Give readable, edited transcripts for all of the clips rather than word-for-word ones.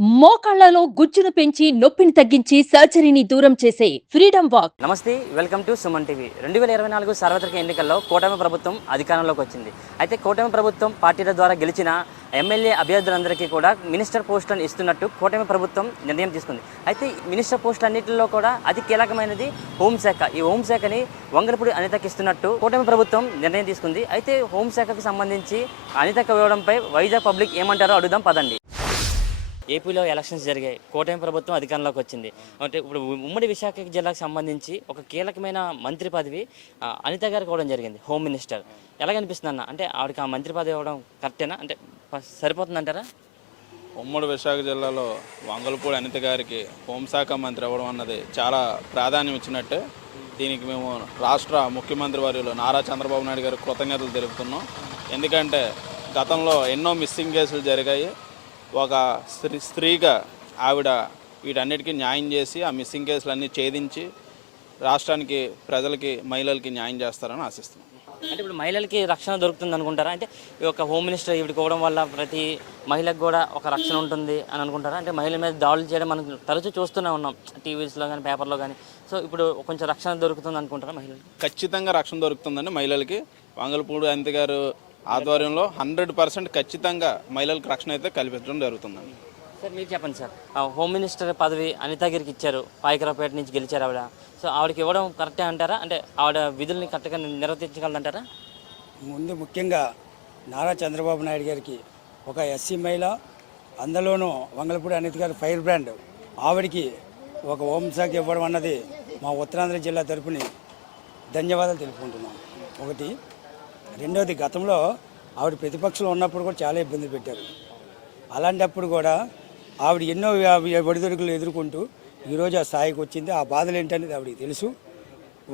మోకాళ్లలో గుజ్జును పెంచి నొప్పిని తగ్గించి సర్జరీని దూరం చేసే ఫ్రీడమ్ వాక్. నమస్తే, వెల్కమ్ టు సుమన్ టీవీ. 2024 సార్వత్రిక ఎన్నికల్లో కూటమి ప్రభుత్వం అధికారంలోకి వచ్చింది. అయితే కూటమి ప్రభుత్వం పార్టీల ద్వారా గెలిచిన ఎమ్మెల్యే అభ్యర్థులందరికీ కూడా మినిస్టర్ పోస్టులను ఇస్తున్నట్టు కూటమి ప్రభుత్వం నిర్ణయం తీసుకుంది. అయితే మినిస్టర్ పోస్టులన్నింటిలో కూడా అతి కీలకమైనది హోంశాఖ. ఈ హోంశాఖని వంగలపూడి అనితకి ఇస్తున్నట్టు కూటమి ప్రభుత్వం నిర్ణయం తీసుకుంది. అయితే హోంశాఖకు సంబంధించి అనితకు ఇవ్వడంపై వైజాగ్ పబ్లిక్ ఏమంటారో అడుగుదాం పదండి. ఏపీలో ఎలక్షన్స్ జరిగాయి, కూటమి ప్రభుత్వం అధికారంలోకి వచ్చింది. అంటే ఇప్పుడు ఉమ్మడి విశాఖ జిల్లాకు సంబంధించి ఒక కీలకమైన మంత్రి పదవి అనిత గారికి ఇవ్వడం జరిగింది, హోమ్ మినిస్టర్. ఎలాగనిపిస్తుంది అన్న? అంటే ఆవిడకి ఆ మంత్రి పదవి ఇవ్వడం కరెక్టేనా? అంటే సరిపోతుందంటారా? ఉమ్మడి విశాఖ జిల్లాలో వంగలపూడి అనిత గారికి హోంశాఖ మంత్రి అవ్వడం అన్నది చాలా ప్రాధాన్యం ఇచ్చినట్టే. దీనికి మేము రాష్ట్ర ముఖ్యమంత్రి వర్యులు నారా చంద్రబాబు నాయుడు గారికి కృతజ్ఞతలు తెలుపుతున్నాం. ఎందుకంటే గతంలో ఎన్నో మిస్సింగ్ కేసులు జరిగాయి. ఒక స్త్రీగా ఆవిడ వీటన్నిటికీ న్యాయం చేసి ఆ మిస్సింగ్ కేసులన్నీ ఛేదించి రాష్ట్రానికి, ప్రజలకి, మహిళలకి న్యాయం చేస్తారని ఆశిస్తున్నాం. అంటే ఇప్పుడు మహిళలకి రక్షణ దొరుకుతుంది అనుకుంటారా? అంటే ఈ యొక్క హోమ్ మినిస్టర్ ఈవిడికి ఇవ్వడం వల్ల ప్రతి మహిళకు కూడా ఒక రక్షణ ఉంటుంది అని అనుకుంటారా? అంటే మహిళల మీద దాడులు చేయడం మనం తరచూ చూస్తూనే ఉన్నాం, టీవీస్లో కానీ పేపర్లో కానీ. సో ఇప్పుడు కొంచెం రక్షణ దొరుకుతుంది అనుకుంటారా మహిళలు? ఖచ్చితంగా రక్షణ దొరుకుతుందండి మహిళలకి. వంగలపూడి అనిత గారు ఆధ్వర్యంలో 100% ఖచ్చితంగా మహిళలకు రక్షణ అయితే కల్పించడం జరుగుతుందండి. సార్ మీరు చెప్పండి సార్, హోమ్ మినిస్టర్ పదవి అనిత గారికి ఇచ్చారు, పాయకరావుపేట నుంచి గెలిచారు ఆవిడ. సో ఆవిడకి ఇవ్వడం కరెక్టే అంటారా? అంటే ఆవిడ విధుల్ని కరెక్ట్గా నిర్వర్తించగలదంటారా? ముందు ముఖ్యంగా నారా చంద్రబాబు నాయుడు గారికి ఒక ఎస్సీ మహిళ, అందులోనూ వంగలపూడి అనిత గారి ఫైర్ బ్రాండ్, ఆవిడికి ఒక హోంశాఖ ఇవ్వడం అన్నది మా ఉత్తరాంధ్ర జిల్లా తరపుని ధన్యవాదాలు తెలుపుకుంటున్నాం. ఒకటి. రెండవది, గతంలో ఆవిడ ప్రతిపక్షంలో ఉన్నప్పుడు కూడా చాలా ఇబ్బందులు పెట్టారు. అలాంటప్పుడు కూడా ఆవిడ ఎన్నో ఒడిదుడుకులు ఎదుర్కొంటూ ఈరోజు ఆ స్థాయికి వచ్చింది. ఆ బాధలు ఏంటనేది ఆవిడకి తెలుసు.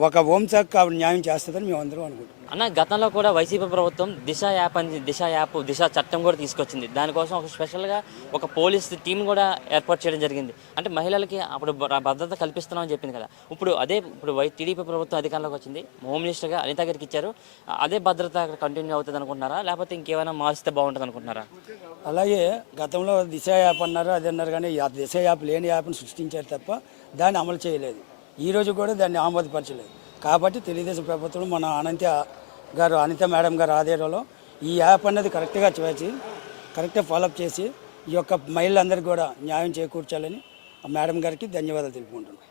ఒక హోంశాఖ ఆవిడ న్యాయం చేస్తుందని మేము అందరం అనుకుంటున్నాం. అన్న, గతంలో కూడా వైసీపీ ప్రభుత్వం దిశ చట్టం కూడా తీసుకొచ్చింది. దానికోసం ఒక స్పెషల్గా ఒక పోలీస్ టీం కూడా ఏర్పాటు చేయడం జరిగింది. అంటే మహిళలకి అప్పుడు భద్రత కల్పిస్తున్నామని చెప్పింది కదా. ఇప్పుడు టీడీపీ ప్రభుత్వం అధికారంలోకి వచ్చింది, హోమ్ మినిస్టర్గా అనిత గారికి ఇచ్చారు. అదే భద్రత అక్కడ కంటిన్యూ అవుతుంది అనుకుంటున్నారా, లేకపోతే ఇంకేమైనా మారిస్తే బాగుంటుంది అనుకుంటున్నారా? అలాగే గతంలో దిశ యాప్ అన్నారు, అది అన్నారు, కానీ ఆ దిశ యాప్ లేని యాప్ను సృష్టించారు తప్ప దాన్ని అమలు చేయలేదు. ఈరోజు కూడా దాన్ని ఆమోదపరచలేదు. కాబట్టి తెలుగుదేశం ప్రభుత్వం మన అనిత మేడం గారు ఆధ్వర్యంలో ఈ యాప్ అన్నది కరెక్ట్గా చేసి, కరెక్ట్గా ఫాలోఅప్ చేసి ఈ యొక్క మహిళలందరికీ కూడా న్యాయం చేకూర్చాలని ఆ మేడం గారికి ధన్యవాదాలు తెలుపుకుంటున్నాను.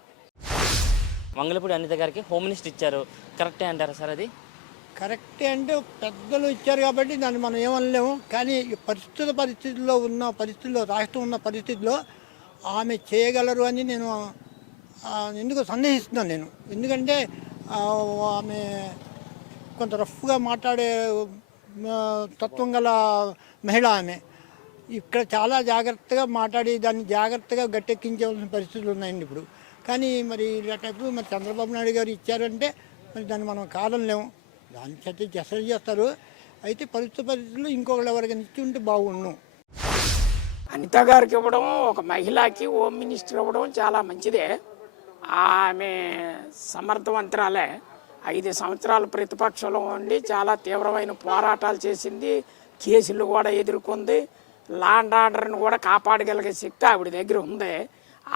వంగలపూడి అనిత గారికి హోమ్ మినిస్టర్ ఇచ్చారు, కరెక్టే అంటారా సార్? అది కరెక్టే అంటే పెద్దలు ఇచ్చారు కాబట్టి దాన్ని మనం ఏమనలేము. కానీ పరిస్థితుల్లో రాష్ట్రం ఉన్న పరిస్థితుల్లో ఆమె చేయగలరు అని నేను ఎందుకు సందేహిస్తున్నాను. ఎందుకంటే ఆమె కొంత రఫ్గా మాట్లాడే తత్వం గల మహిళ ఆమె. ఇక్కడ చాలా జాగ్రత్తగా మాట్లాడి దాన్ని జాగ్రత్తగా గట్టెక్కించవలసిన పరిస్థితులు ఉన్నాయండి ఇప్పుడు. కానీ మరి ఇలాంటప్పుడు మరి చంద్రబాబు నాయుడు గారు ఇచ్చారంటే మరి దాన్ని మనం కాదనలేము. దాని చేత చేస్తారు. అయితే పరిస్థితుల్లో ఇంకొకళ్ళు ఎవరికైనా ఇచ్చి ఉంటే బాగుండు. అనిత గారికి ఇవ్వడం, ఒక మహిళకి హోమ్ మినిస్టర్ ఇవ్వడం చాలా మంచిదే. ఆమె సమర్థవంతురాలే. 5 సంవత్సరాలు ప్రతిపక్షంలో ఉండి చాలా తీవ్రమైన పోరాటాలు చేసింది, కేసులు కూడా ఎదుర్కొంది, లా అండ్ ఆర్డర్ని కూడా కాపాడగలిగే శక్తి ఆవిడ దగ్గర ఉంది.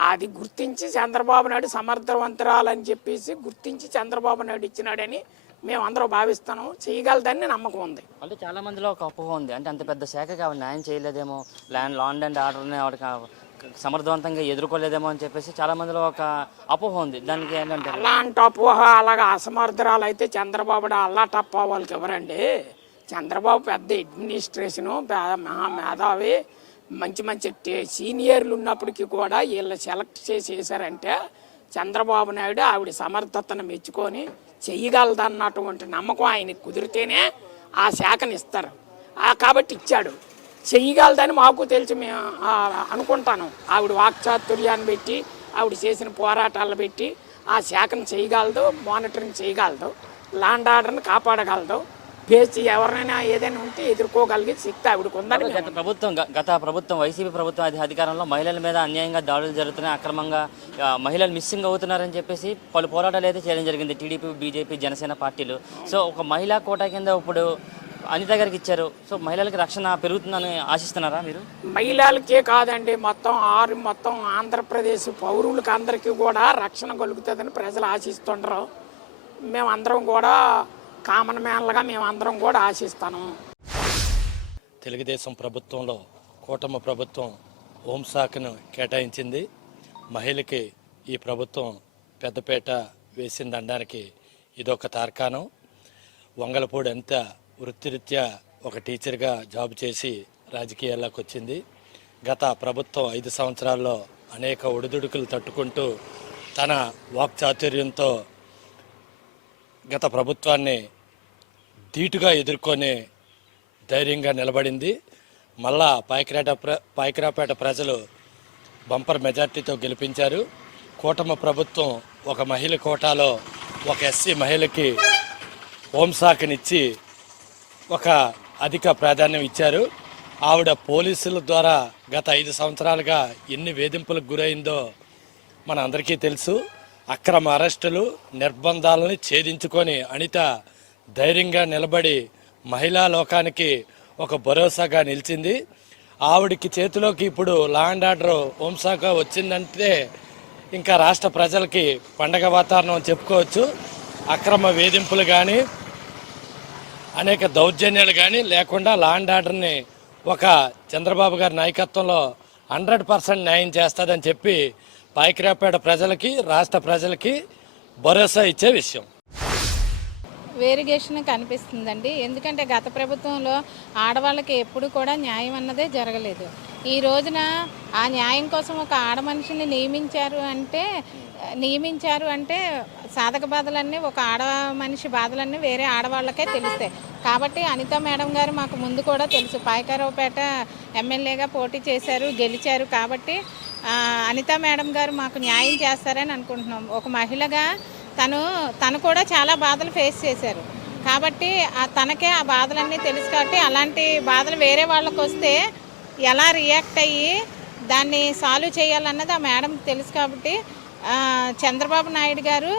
అది గుర్తించి చంద్రబాబు నాయుడు సమర్థవంతురాలని చెప్పేసి గుర్తించి చంద్రబాబు నాయుడు ఇచ్చినాడని మేము అందరూ భావిస్తాను. చేయగలదని నమ్మకం ఉంది. అంటే చాలా మందిలో ఒక అపోహ ఉంది, అంటే అంత పెద్ద శాఖకి ఆవిడ న్యాయం చేయలేదేమో, లా అండ్ ఆర్డర్ని ఆవిడకి సమర్థవంతంగా ఎదుర్కోలేదేమో అని చెప్పేసి చాలా మందిలో ఒక అపోహ ఉంది. దానికి ఏంటంటే అలాంటి అపోహ, అలాగా అసమర్థరాలు అయితే చంద్రబాబు అలాంటి అపోహ వాళ్ళకి ఎవరండి? చంద్రబాబు పెద్ద అడ్మినిస్ట్రేషను, మేధావి, మంచి సీనియర్లు ఉన్నప్పటికీ కూడా వీళ్ళు సెలెక్ట్ చేశారంటే చంద్రబాబు నాయుడు ఆవిడ సమర్థతను మెచ్చుకొని చెయ్యగలదన్నటువంటి నమ్మకం ఆయనకు కుదిరితేనే ఆ శాఖను ఇస్తారు. కాబట్టి ఇచ్చాడు. చెయ్యగలదని మాకు తెలిసి మేము అనుకుంటాను. ఆవిడ వాక్చాతుర్యాన్ని పెట్టి, ఆవిడ చేసిన పోరాటాలను పెట్టి ఆ శాఖను చేయగలదు, మానిటరింగ్ చేయగలదు, లా అండ్ ఆర్డర్ని కాపాడగలదు, పేచి ఎవరైనా ఏదైనా ఉంటే ఎదుర్కోగలిగే శక్తి ఆవిడకు ఉందని. గత ప్రభుత్వం వైసీపీ ప్రభుత్వం అధికారంలో మహిళల మీద అన్యాయంగా దాడులు జరుగుతున్నాయి, అక్రమంగా మహిళలు మిస్సింగ్ అవుతున్నారని చెప్పేసి పలు పోరాటాలు అయితే చేయడం జరిగింది టీడీపీ, బీజేపీ, జనసేన పార్టీలు. సో ఒక మహిళా కోటా కింద ఇప్పుడు అనిత గారికి ఇచ్చారు. సో మహిళలకు రక్షణ పెరుగుతుందని ఆశిస్తున్నారా మీరు? మహిళలకే కాదండి, మొత్తం ఆంధ్రప్రదేశ్ పౌరులకు అందరికీ కూడా రక్షణ కలుగుతుందని ప్రజలు ఆశిస్తుండ్రు. మేమందరం కూడా కామన్ మ్యాన్లుగా మేమందరం కూడా ఆశిస్తాను. తెలుగుదేశం ప్రభుత్వంలో కూటమి ప్రభుత్వం హోంశాఖను కేటాయించింది. మహిళకి ఈ ప్రభుత్వం పెద్దపేట వేసిందనడానికి ఇదొక తార్కాణం. వంగలపూడి ఎంత వృత్తిరీత్యా ఒక టీచర్గా జాబ్ చేసి రాజకీయాల్లోకి వచ్చింది. గత ప్రభుత్వం 5 సంవత్సరాల్లో అనేక ఒడిదుడుకులు తట్టుకుంటూ తన వాక్చాతుర్యంతో గత ప్రభుత్వాన్ని ధీటుగా ఎదుర్కొని ధైర్యంగా నిలబడింది. మళ్ళా పాయకరాపేట ప్రజలు బంపర్ మెజార్టీతో గెలిపించారు. కూటమి ప్రభుత్వం ఒక మహిళ కోటాలో ఒక ఎస్సీ మహిళకి హోంశాఖనిచ్చి ఒక అధిక ప్రాధాన్యం ఇచ్చారు. ఆవిడ పోలీసుల ద్వారా గత 5 సంవత్సరాలుగా ఎన్ని వేధింపులకు గురైందో మన అందరికీ తెలుసు. అక్రమ అరెస్టులు, నిర్బంధాలని ఛేదించుకొని అనిత ధైర్యంగా నిలబడి మహిళా లోకానికి ఒక భరోసాగా నిలిచింది. ఆవిడికి చేతిలోకి ఇప్పుడు లా అండ్ ఆర్డర్ హోంశాఖ వచ్చిందంటే ఇంకా రాష్ట్ర ప్రజలకి పండగ వాతావరణం చెప్పుకోవచ్చు. అక్రమ వేధింపులు కానీ అనేక దౌర్జన్యాలు కానీ లేకుండా లా అండ్ ఆర్డర్ని ఒక చంద్రబాబు గారి నాయకత్వంలో 100% న్యాయం చేస్తుందని చెప్పి పాయకరాపేట ప్రజలకి రాష్ట్ర ప్రజలకి భరోసా ఇచ్చే విషయం. వేరిగేషన్ కనిపిస్తుందండి. ఎందుకంటే గత ప్రభుత్వంలో ఆడవాళ్ళకి ఎప్పుడు కూడా న్యాయం అన్నదే జరగలేదు. ఈ రోజున ఆ న్యాయం కోసం ఒక ఆడ మనిషిని నియమించారు అంటే సాధక బాధలన్నీ ఒక ఆడ మనిషి బాధలన్నీ వేరే ఆడవాళ్ళకే తెలుస్తాయి. కాబట్టి అనిత మేడం గారు మాకు ముందు కూడా తెలుసు. పాయకరావుపేట ఎమ్మెల్యేగా పోటీ చేశారు, గెలిచారు. కాబట్టి అనిత మేడం గారు మాకు న్యాయం చేస్తారని అనుకుంటున్నాం. ఒక మహిళగా తను కూడా చాలా బాధలు ఫేస్ చేశారు. కాబట్టి తనకే ఆ బాధలన్నీ తెలుసు. కాబట్టి అలాంటి బాధలు వేరే వాళ్ళకు వస్తే ఎలా రియాక్ట్ అయ్యి దాన్ని సాల్వ్ చేయాలన్నది ఆ మేడంకి తెలుసు. కాబట్టి చంద్రబాబు నాయుడు గారు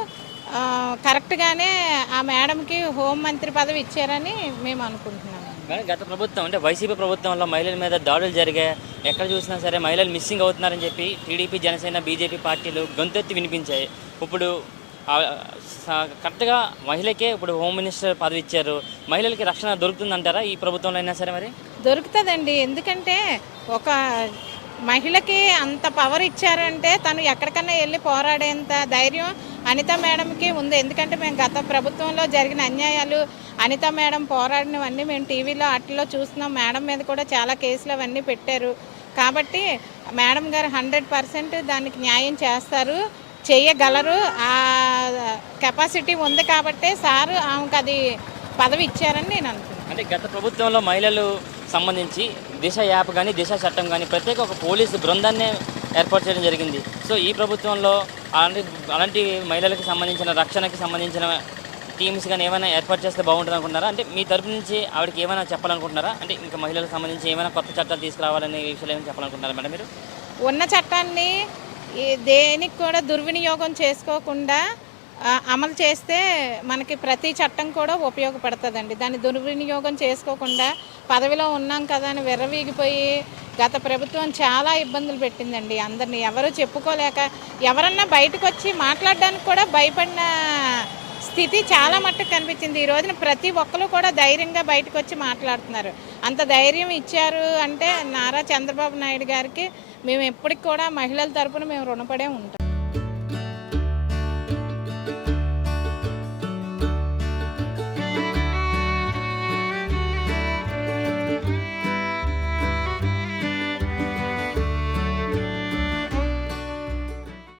కరెక్ట్గానే ఆ మేడంకి హోంమంత్రి పదవి ఇచ్చారని మేము అనుకుంటున్నాము. గత ప్రభుత్వం అంటే వైసీపీ ప్రభుత్వంలో మహిళల మీద దాడులు జరిగాయి. ఎక్కడ చూసినా సరే మహిళలు మిస్సింగ్ అవుతున్నారని చెప్పి టీడీపీ, జనసేన, బీజేపీ పార్టీలు గొంతెత్తి వినిపించాయి. ఇప్పుడు కరెక్ట్గా మహిళకే ఇప్పుడు హోమ్ మినిస్టర్ పదవి ఇచ్చారు. మహిళలకి రక్షణ దొరుకుతుందంటారా ఈ ప్రభుత్వంలో అయినా సరే? మరి దొరుకుతుందండి. ఎందుకంటే ఒక మహిళకి అంత పవర్ ఇచ్చారంటే తను ఎక్కడికన్నా వెళ్ళి పోరాడేంత ధైర్యం అనిత మేడంకి ఉంది. ఎందుకంటే మేము గత ప్రభుత్వంలో జరిగిన అన్యాయాలు అనిత మేడం పోరాడినవన్నీ మేము టీవీలో వాటిలో చూస్తున్నాం. మేడం మీద కూడా చాలా కేసులు అవన్నీ పెట్టారు. కాబట్టి మేడం గారు 100% దానికి న్యాయం చేస్తారు, చేయగలరు. ఆ కెపాసిటీ ఉంది కాబట్టి సార్ ఆమెకు అది పదవి ఇచ్చారని నేను అనుకుంటున్నాను. అంటే గత ప్రభుత్వంలో మహిళలు సంబంధించి దిశ యాప్ కానీ దిశ చట్టం కానీ ప్రత్యేక ఒక పోలీసు బృందాన్ని ఏర్పాటు చేయడం జరిగింది. సో ఈ ప్రభుత్వంలో అలాంటి మహిళలకు సంబంధించిన రక్షణకి సంబంధించిన టీమ్స్ కానీ ఏమైనా ఏర్పాటు చేస్తే బాగుంటుంది అనుకుంటున్నారా? అంటే మీ తరపు నుంచి ఆవిడకి ఏమైనా చెప్పాలనుకుంటున్నారా? అంటే ఇంకా మహిళలకు సంబంధించి ఏమైనా కొత్త చట్టాలు తీసుకురావాలనే విషయాలు ఏమైనా చెప్పాలనుకుంటున్నారా మేడం మీరు? ఉన్న చట్టాన్ని దేనికి కూడా దుర్వినియోగం చేసుకోకుండా అమలు చేస్తే మనకి ప్రతి చట్టం కూడా ఉపయోగపడుతుందండి. దాన్ని దుర్వినియోగం చేసుకోకుండా పదవిలో ఉన్నాం కదా అని విర్రవీగిపోయి గత ప్రభుత్వం చాలా ఇబ్బందులు పెట్టిందండి అందరినీ. ఎవరు చెప్పుకోలేక ఎవరన్నా బయటకు వచ్చి మాట్లాడడానికి కూడా భయపడిన స్థితి చాలా మట్టుకు కనిపించింది. ఈ రోజున ప్రతి ఒక్కరు కూడా ధైర్యంగా బయటకు వచ్చి మాట్లాడుతున్నారు. అంత ధైర్యం ఇచ్చారు అంటే నారా చంద్రబాబు నాయుడు గారికి మేము ఎప్పటికి కూడా మహిళల తరపున మేము రుణపడే ఉంటాం.